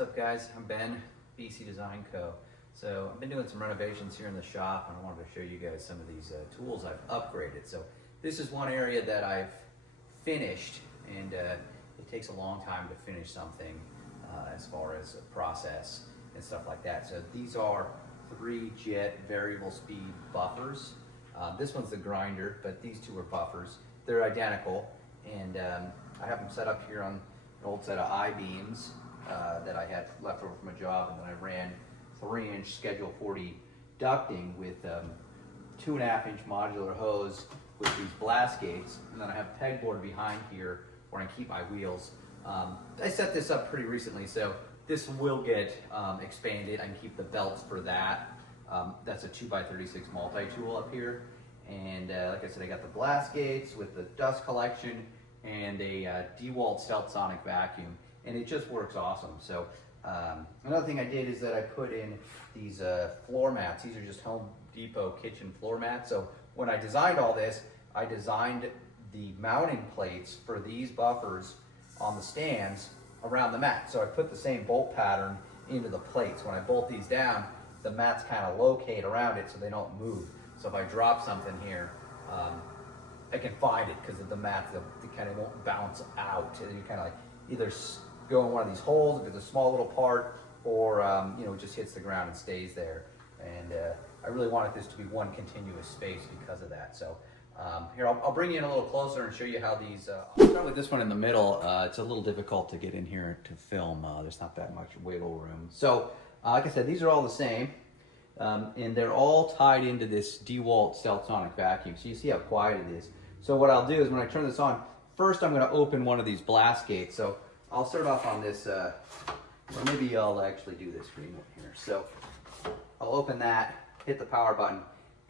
what's up guys? I'm Ben, BC Design Co. So I've been doing some renovations here in the shop and I wanted to show you guys some of these tools I've upgraded. So this is one area that I've finished, and it takes a long time to finish something as far as a process and stuff like that. So these are 3-jet variable speed buffers. This one's the grinder, but these two are buffers. They're identical, and I have them set up here on an old set of I-beams that I had left over from a job, and then I ran 3-inch Schedule 40 ducting with 2.5-inch modular hose with these blast gates, and then I have a pegboard behind here where I keep my wheels. I set this up pretty recently, so this will get expanded. I can keep the belts for that. That's a 2x36 multi-tool up here, and like I said, I got the blast gates with the dust collection and a DeWalt Stealth Sonic vacuum, and it just works awesome. So another thing I did is that I put in these floor mats. These are just Home Depot kitchen floor mats. So when I designed all this, I designed the mounting plates for these buffers on the stands around the mat. So I put the same bolt pattern into the plates. When I bolt these down, the mats kind of locate around it so they don't move. So if I drop something here, I can find it because of the mats. They kind of won't bounce out. And you kind of like either go in one of these holes if it's a small little part, or you know, it just hits the ground and stays there. And I really wanted this to be one continuous space because of that. So here, I'll bring you in a little closer and show you how these, I'll start with this one in the middle. It's a little difficult to get in here to film. There's not that much wiggle room. So like I said, these are all the same. And they're all tied into this DeWalt Stealth Sonic vacuum. So you see how quiet it is. So what I'll do is when I turn this on, first I'm going to open one of these blast gates. So I'll start off on this, or maybe I'll actually do this green one here. So I'll open that, hit the power button,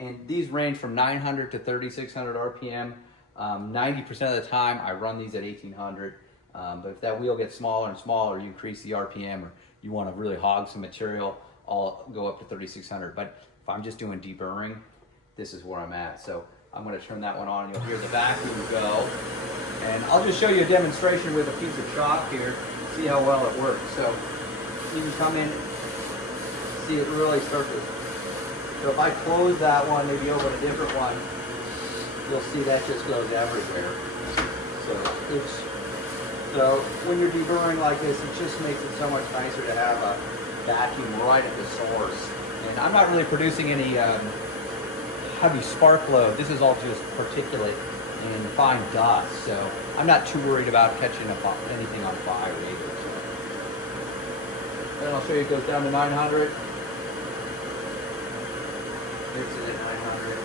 and these range from 900 to 3600 RPM. 90% of the time I run these at 1800. But if that wheel gets smaller and smaller, you increase the RPM, or you want to really hog some material, I'll go up to 3600. But if I'm just doing deburring, this is where I'm at. So I'm going to turn that one on, and you'll hear the vacuum go. And I'll just show you a demonstration with a piece of chalk here, see how well it works. So you can come in, see it really start to. So if I close that one, maybe open a different one, you'll see that just goes everywhere. So when you're deburring like this, it just makes it so much nicer to have a vacuum right at the source. And I'm not really producing any heavy spark load. This is all just particulate and fine dust. So I'm not too worried about catching anything on fire either. Then I'll show you it goes down to 900. It's at 900.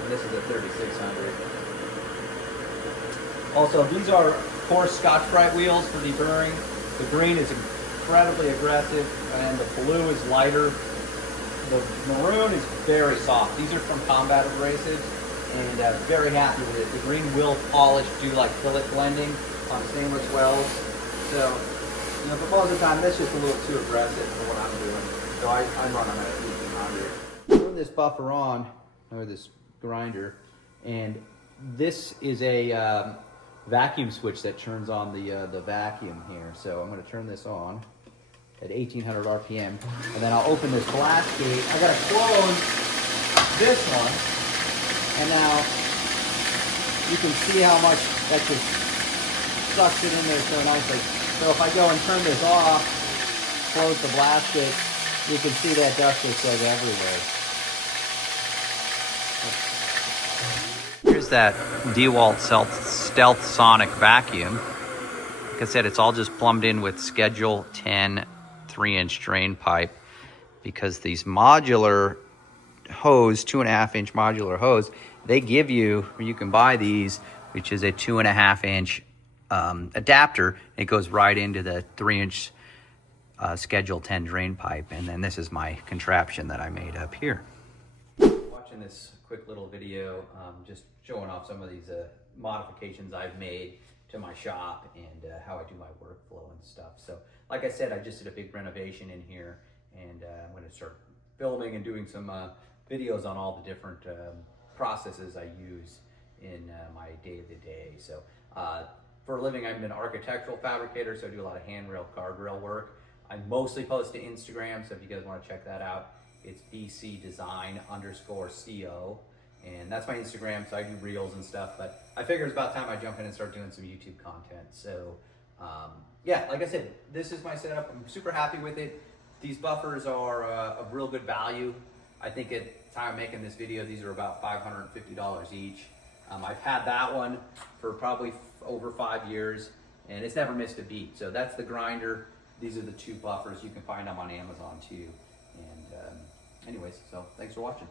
And this is at 3600. Also, these are coarse Scotch-Brite wheels for deburring. The green is incredibly aggressive, and the blue is lighter. The maroon is very soft. These are from Combat Abrasives, and I'm very happy with it. The green will polish, do like fillet blending on stainless wells. So, you know, but most of the time, that's just a little too aggressive for what I'm doing. So I run them at 1800. Turn this buffer on, or this grinder, and this is a vacuum switch that turns on the vacuum here. So I'm going to turn this on at 1800 RPM, and then I'll open this blast gate. I got to close this one, and now you can see how much that just sucks it in there so nicely. So if I go and turn this off, close the blast gate, you can see that dust just goes everywhere. Here's that DeWalt Stealth Sonic vacuum. Like I said, it's all just plumbed in with Schedule 10 3-inch drain pipe, because these modular hose, 2.5-inch modular hose, they give you, or you can buy these, which is a 2.5-inch adapter. It goes right into the 3-inch Schedule 10 drain pipe, and then this is my contraption that I made up here. Watching this quick little video, just showing off some of these modifications I've made to my shop and how I do my workflow and stuff. So like I said, I just did a big renovation in here, and I'm going to start filming and doing some videos on all the different processes I use in my day-to-day. So For a living, I'm an architectural fabricator, so I do a lot of handrail, guardrail work. I mostly post to Instagram, so if you guys want to check that out, it's bcdesign_co. And that's my Instagram, so I do reels and stuff, but I figure it's about time I jump in and start doing some YouTube content. So yeah, like I said, this is my setup. I'm super happy with it. These buffers are of real good value. I think at the time of making this video, these are about $550 each. I've had that one for probably over 5 years, and it's never missed a beat. So that's the grinder. These are the 2 buffers. You can find them on Amazon too. And anyways, so thanks for watching.